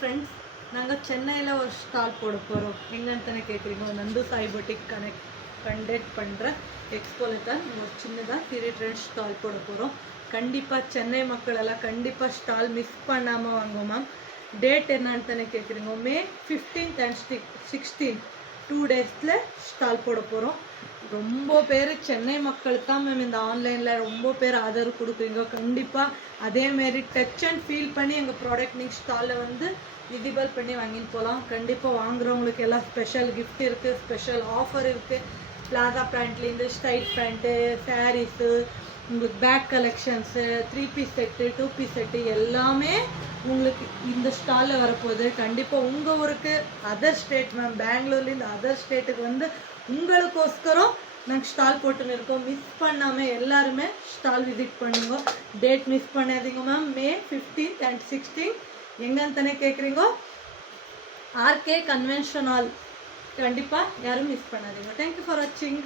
Friends, நாங்கள் சென்னையில் ஒரு ஸ்டால் போட போகிறோம். எங்கன்னு கேட்குறீங்க? நந்து சாய் பொட்டிக் கண்டக்ட் பண்ணுற எக்ஸ்போவில் தான் ஒரு சின்னதாக சீரிய ட்ரெண்ட் ஸ்டால் போட போகிறோம். கண்டிப்பாக சென்னை மக்கள் எல்லாம் கண்டிப்பாக ஸ்டால் மிஸ் பண்ணாமல் வாங்குவோம் மேம். டேட் என்னன்னு கேட்குறீங்க? மே 15th and 16th 2 டேஸில் ஸ்டால் போட போகிறோம். ரொம்ப பேர் சென்னை மக்கள் தான் மேம் இந்த ஆன்லைனில் ரொம்ப பேர் ஆதரவு கொடுக்குறீங்க. கண்டிப்பாக அதேமாரி டச் அண்ட் ஃபீல் பண்ணி எங்கள் ப்ராடக்ட் நீங்கள் ஸ்டாலில் வந்து விசிபிள் பண்ணி வாங்கிட்டு போகலாம். கண்டிப்பாக வாங்குறவங்களுக்கு எல்லாம் ஸ்பெஷல் கிஃப்ட் இருக்குது, ஸ்பெஷல் ஆஃபர் இருக்குது. பிளாசா பேண்ட்லேருந்து ஸ்டைட் பேண்ட்டு, சாரீஸு, உங்களுக்கு bag collections, 3 piece set, 2 piece set எல்லாமே உங்களுக்கு இந்த ஸ்டாலில் வரப்போகுது. கண்டிப்பாக உங்கள் ஊருக்கு அதர் ஸ்டேட் மேம், பெங்களூர்லேருந்து அதர் ஸ்டேட்டுக்கு வந்து உங்களுக்கோஸ்கரம் நாங்கள் ஸ்டால் போட்டுன்னு இருக்கோம். மிஸ் பண்ணாமல் எல்லாருமே ஸ்டால் விசிட் பண்ணுங்க. டேட் மிஸ் பண்ணாதீங்க ma'am. May 15th and 16th எங்கன்னு கேட்குறீங்க? RK convention hall. கண்டிப்பாக யாரும் மிஸ் பண்ணாதீங்க. தேங்க்யூ ஃபார் வாட்சிங்.